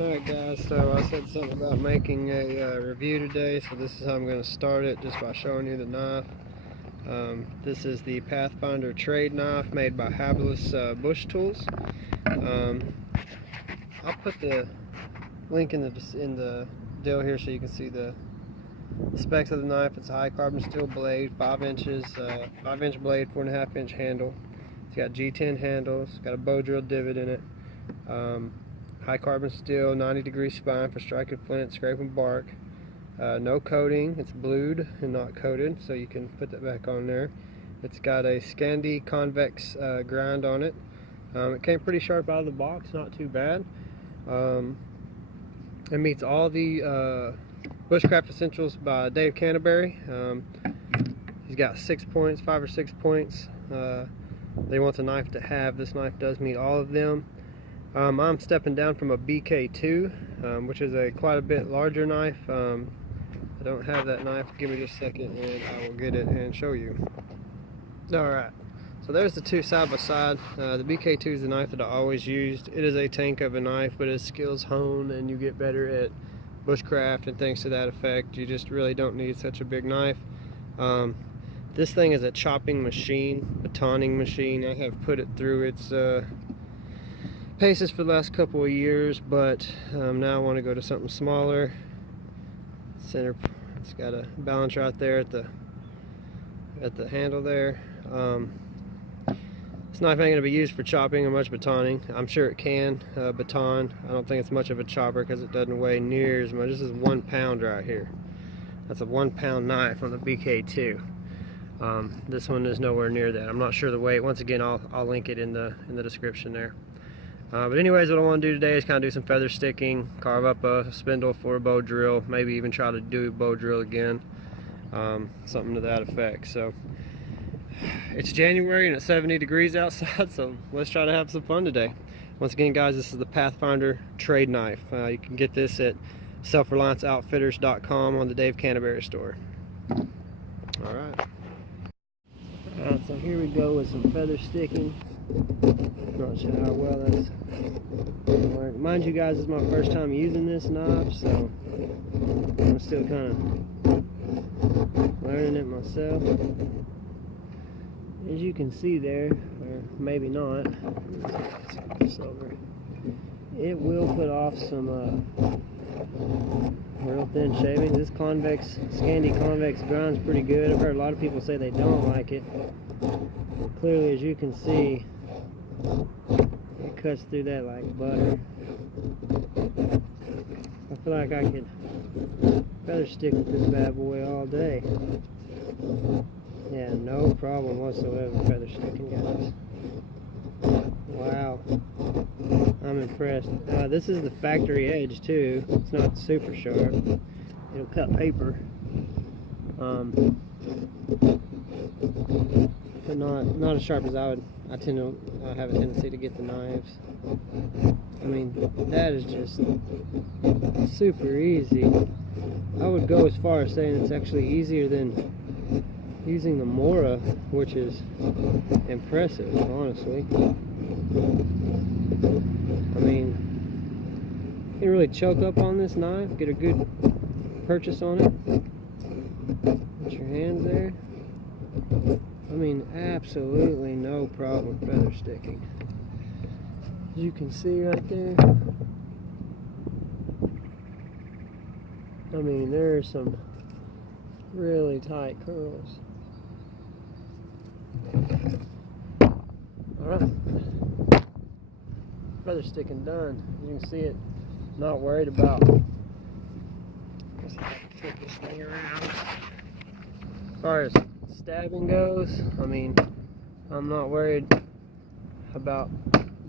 Alright guys, so I said something about making a review today, so this is how I'm going to start it, just by showing you the knife. This is the Pathfinder trade knife made by Habilis Bush Tools. I'll put the link in the deal here so you can see the specs of the knife. It's a high carbon steel blade, 5 inches, 5-inch blade, 4.5-inch handle. It's got G10 handles, got a bow drill divot in it. High carbon steel, 90-degree spine for striking flint, scraping bark. No coating, it's blued and not coated, so you can put that back on there. It's got a Scandi convex grind on it. It came pretty sharp out of the box, not too bad. It meets all the Bushcraft Essentials by Dave Canterbury. He's got 6 points, 5 or 6 points. They want the knife to have. This knife does meet all of them. I'm stepping down from a BK2, which is quite a bit larger knife. I don't have that knife. Give me just a second and I will get it and show you. Alright, so there's the two side by side. The BK2 is the knife that I always used. It is a tank of a knife, but as skills hone and you get better at bushcraft and things to that effect, you just really don't need such a big knife. This thing is a chopping machine, batoning machine. I have put it through its paces for the last couple of years, but now I want to go to something smaller. Center, it's got a balance right there at the handle there. This knife ain't going to be used for chopping or much batoning. I'm sure it can baton. I don't think it's much of a chopper because it doesn't weigh near as much. This is 1 pound right here. That's a 1 pound knife on the BK2. This one is nowhere near that. I'm not sure the weight. Once again, I'll link it in the description there. But anyways, what I want to do today is kind of do some feather sticking, carve up a spindle for a bow drill, maybe even try to do a bow drill again, something to that effect. So it's January and it's 70 degrees outside, so let's try to have some fun today. Once again, guys, this is the Pathfinder trade knife. You can get this at selfrelianceoutfitters.com on the Dave Canterbury store. Alright, so here we go with some feather sticking. Not sure how well that's gonna work. Mind you guys, this is my first time using this knife, so I'm still kind of learning it myself. As you can see there, or maybe not, it will put off some real thin shavings. This Scandi convex grind's pretty good. I've heard a lot of people say they don't like it. But clearly, as you can see, it cuts through that like butter. I feel like I could feather stick with this bad boy all day. Yeah, no problem whatsoever feather sticking, guys. Wow, I'm impressed. This is the factory edge too. It's not super sharp. It'll cut paper. But not as sharp as I tend to have a tendency to get the knives. I mean, that is just super easy. I would go as far as saying it's actually easier than using the Mora, which is impressive, honestly. I mean, you can really choke up on this knife, get a good purchase on it. Put your hands there. I mean, absolutely no problem feather sticking. As you can see right there, I mean, there are some really tight curls. Alright, feather sticking done. You can see it, not worried about. Let's see if I can flip this thing around. As far as stabbing goes, I mean, I'm not worried about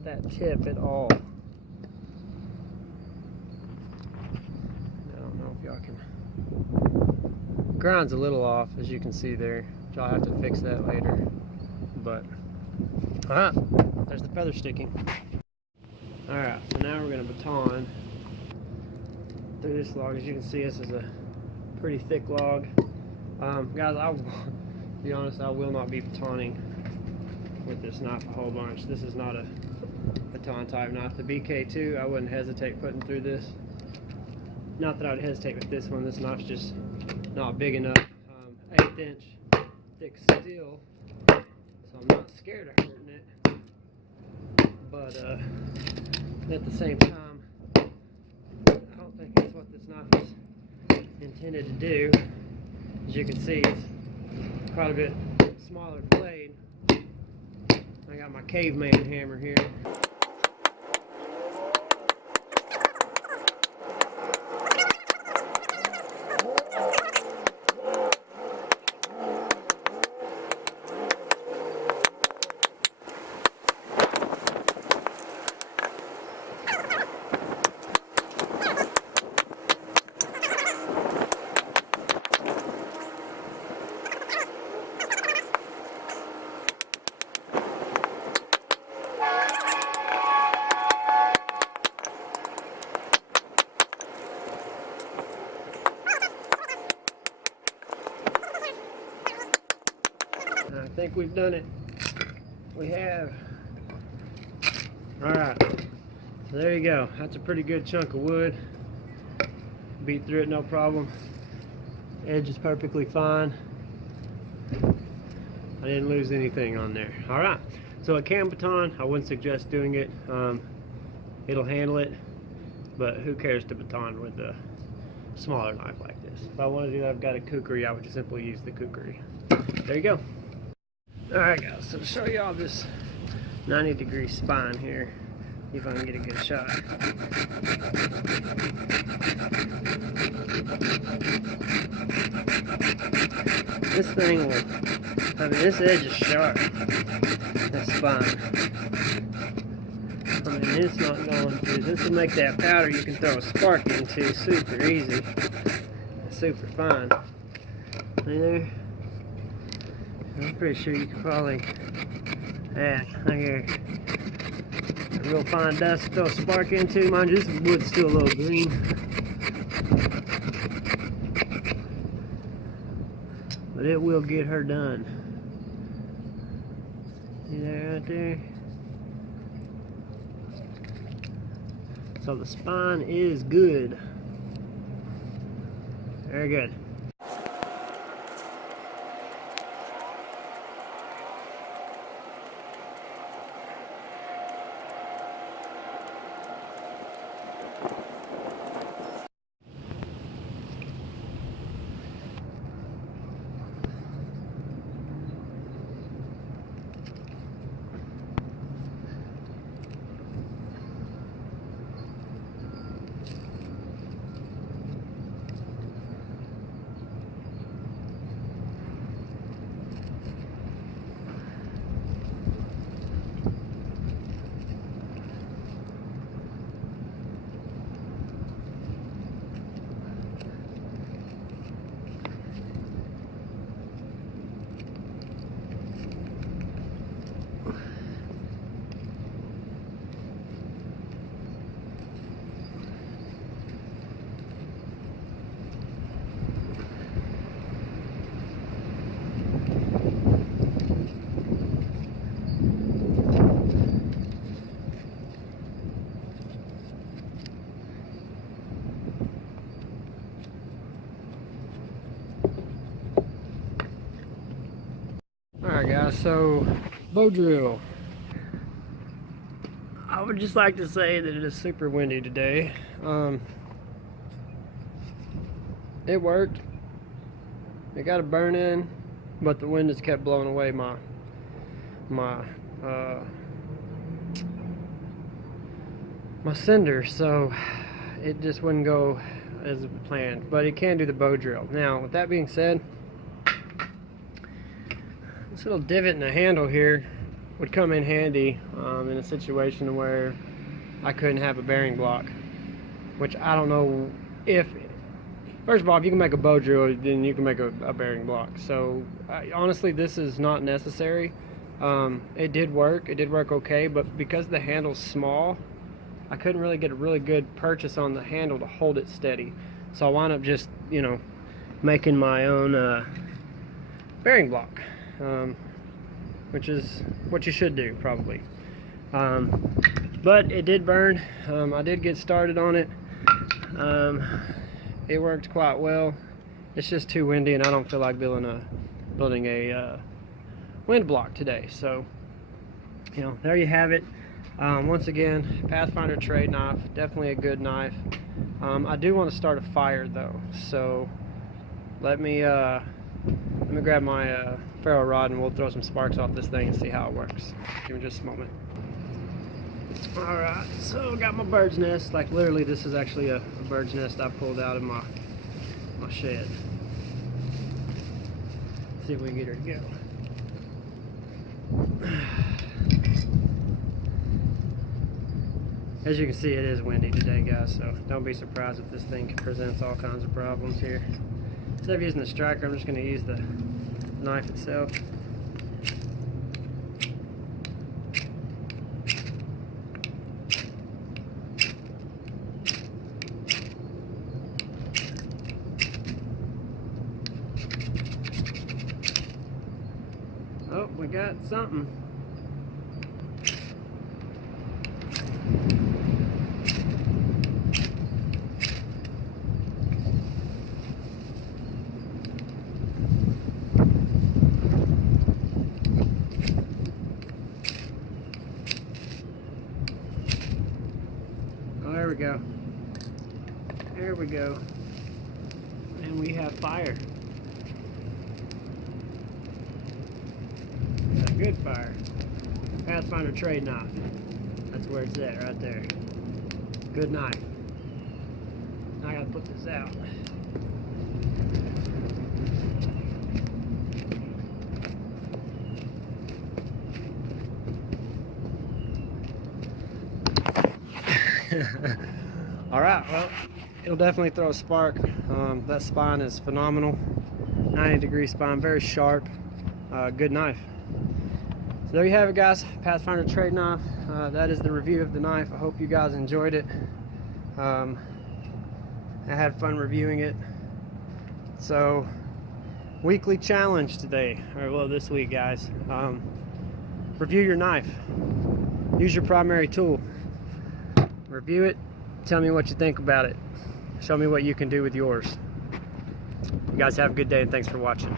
that tip at all. I don't know if y'all can. Grind's a little off, as you can see there. Y'all have to fix that later. But there's the feather sticking. Alright, so now we're going to baton through this log. As you can see, this is a pretty thick log. Guys, I'll be honest, I will not be batoning with this knife a whole bunch. This is not a baton type knife. The BK2, I wouldn't hesitate putting through this. Not that I would hesitate with this one. This knife's just not big enough. 1/8 inch thick steel, so I'm not scared of hurting it. But at the same time, I don't think that's what this knife is intended to do. As you can see, it's quite a bit smaller blade. I got my caveman hammer here. I think we've done it. We have. Alright, so there you go. That's a pretty good chunk of wood. Beat through it no problem. Edge is perfectly fine. I didn't lose anything on there. Alright, so a cam baton, I wouldn't suggest doing it. It'll handle it, but who cares to baton with a smaller knife like this? If I want to do that, I've got a kukri, I would just simply use the kukri. There you go. Alright guys, so to show y'all this 90-degree spine here, see if I can get a good shot. This thing will, I mean, this edge is sharp, that spine. I mean, it's not going to, this will make that powder you can throw a spark into super easy, super fine. See there? I'm pretty sure you could probably add, look here, a real fine dust to throw a spark into. Mind you, this wood's still a little green. But it will get her done. See that right there? So the spine is good. Very good. Alright guys, so bow drill. I would just like to say that it is super windy today. It worked. It got a burn in, but the wind just kept blowing away my cinder, so it just wouldn't go as planned. But it can do the bow drill. Now, with that being said, this little divot in the handle here would come in handy in a situation where I couldn't have a bearing block, which I don't know if, first of all, if you can make a bow drill, then you can make a bearing block. So honestly, this is not necessary. It did work okay, but because the handle's small, I couldn't really get a really good purchase on the handle to hold it steady. So I wound up just, you know, making my own bearing block. Which is what you should do, probably. but it did burn. I did get started on it. It worked quite well. It's just too windy, and I don't feel like building a wind block today. So, you know, there you have it. Once again, Pathfinder trade knife, definitely a good knife. I do want to start a fire though, so let me grab my ferro rod and we'll throw some sparks off this thing and see how it works. Give me just a moment. Alright, so I got my bird's nest. Like literally this is actually a bird's nest I pulled out of my shed. Let's see if we can get her to go. As you can see, it is windy today, guys, so don't be surprised if this thing presents all kinds of problems here. Instead of using the striker, I'm just going to use the knife itself. Oh, we got something. Oh, there we go. There we go. And we have fire. A good fire. Pathfinder trade knife. That's where it's at, right there. Good knife. Now I gotta put this out. Alright, well, it'll definitely throw a spark. That spine is phenomenal. 90-degree spine, very sharp. Good knife. So there you have it, guys. Pathfinder trade knife. That is the review of the knife. I hope you guys enjoyed it. I had fun reviewing it. So, weekly challenge today, or well, this week, guys. Review your knife. Use your primary tool. Review it. Tell me what you think about it. Show me what you can do with yours. You guys have a good day, and thanks for watching.